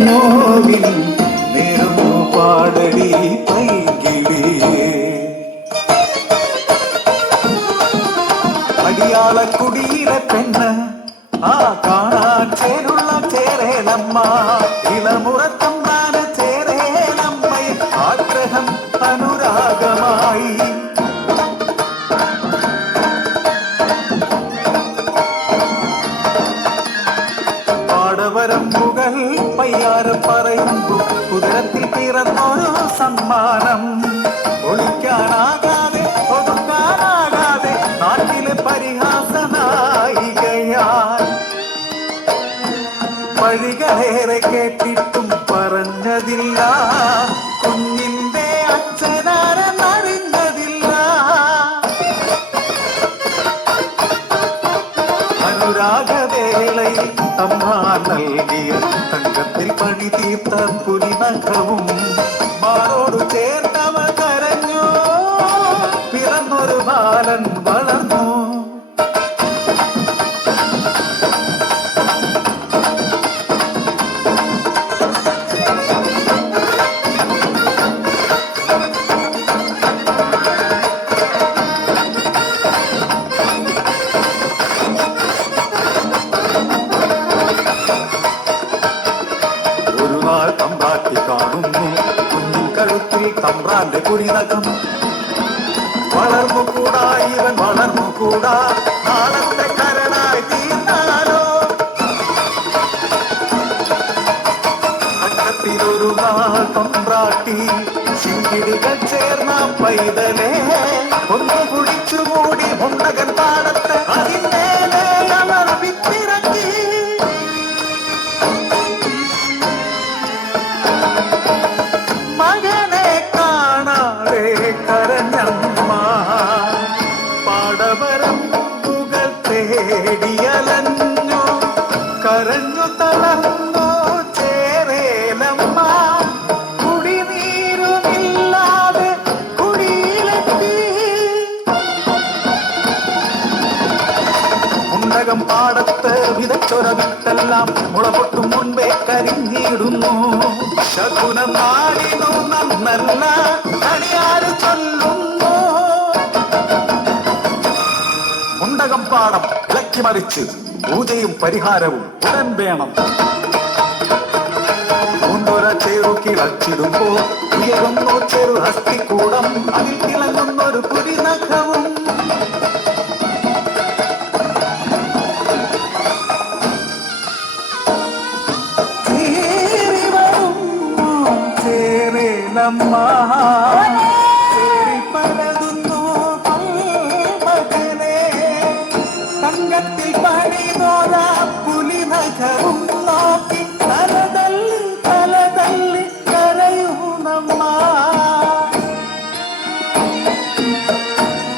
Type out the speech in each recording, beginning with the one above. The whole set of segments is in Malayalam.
നോവിൻ നേർന്നു പാടടി പൈകിളിയേ. അടിയാളക്കുടിയിലെ പെണ്ണ് ആ കാണാൻ ചേരുള്ള ചേരേലമ്മ ഇളമുറത്തമ്പാന ചേരേലമ്മയെ ആഗ്രഹം അനുരാഗമായി. പാടവരമ്പുകൾ പയ്യാറ് പറയുമ്പോ കുതിരത്തിൽ പിറന്നൊരു സമ്മാനം. ഒളിക്കാനാകാതെ ഒതുക്കാനാകാതെ നാട്ടിലെ പരിഹാസനായികയാൽ വഴികളേറെ കേട്ടിട്ടും പറഞ്ഞതില്ല, കുഞ്ഞിന്റെ അച്ഛനാരെന്നറിഞ്ഞതില്ല. അനുരാഗവേളയിൽ അമ്മ നൽകിയ തങ്കത്തിൽ പണി തീർത്ത പുലിനഖവും മാറോടു ചേർത്തവ കരഞ്ഞു. പിറന്നൊരു ബാലൻ വളർന്നു. തമ്പ്രാട്ടി കാണുന്നു കുഞ്ഞിൻ കഴുത്തിൽ തമ്പ്രാന്റെ കുടിനകം. വളർന്നുകൂടാ ഇവൻ വളർന്നുകൂടാ, നാളത്തെ കരടായി തീർന്നാലോ. അക്കത്തിലൊരു നാൾ തമ്പ്രാട്ടി ശിങ്കിടികൾ ചേർന്ന പൈതലേ ഒന്ന് കുടിച്ചുകൂടി മുണ്ടകൻ പാടത്ത് അതിന്മേലെ അവർ വിത്തിറങ്ങി. മകനെ കാണാതെ കരഞ്ഞമ്മ പാടവരമ്പുകൾ തേടിയലഞ്ഞു. കരഞ്ഞു തളർന്നു ചേരേലമ്മ. കുടിനീരുമില്ലാതെ കുടിയിലെത്തി. മുണ്ടകം പാടത്ത് വിതച്ചൊര വിത്തെല്ലാം മുളപൊട്ടും മുൻപേ കരിഞ്ഞിടുന്നു. ശകുനം നാടിനു നന്നല്ല അണിയാര് ചൊല്ലുന്നു. മുണ്ടകം പാടം ഇളക്കി മറിച്ച് പൂജയും പരിഹാരവും ഉടൻ വേണം. മുണ്ടൊര ചേറു കിളച്ചിടുമ്പോ ഉയരുന്നു ചെറു ഹസ്തിക്കൂടം, അതിൽ തിളങ്ങുന്നൊരു പുരിനഖവും. പരതുന്നു മകനെ തങ്കത്തിൽ പണിതോര പുലിനഖവും നോക്കി തലതല്ലി തലതല്ലി കരയുന്നമ്മ.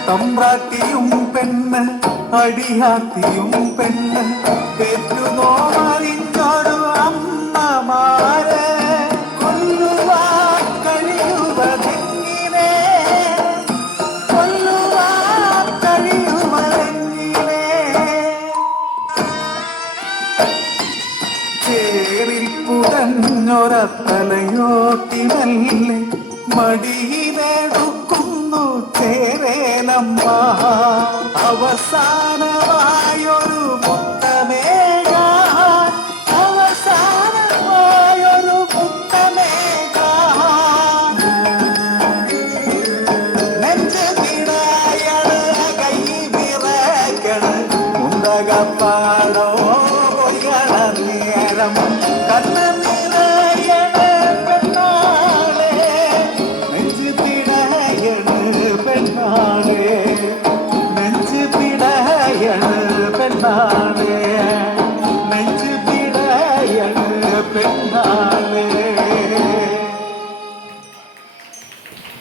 തമ്പ്രാട്ടിയും പെണ്ണ് അടിയാത്തിയും പെണ്ണ് പെറ്റുനോമറിഞ്ഞൊരു അമ്മമാരെ തലയോട്ടിനല്ലേ മടിയിലെടുക്കുന്നു ചേരേലമ്മ. അവസാനമായൊരു മുത്തമേകാൻ, അവസാനമായൊരു മുത്തമേകാൻ. നെഞ്ച് കിടായണ് കൈ വിറകണ് മുണ്ടകപ്പാടോ പൊയ്യണ നേരം കണ്ണ പെണ്ണാണ് നെഞ്ചു പിടയണ് പെണ്ണാണ്.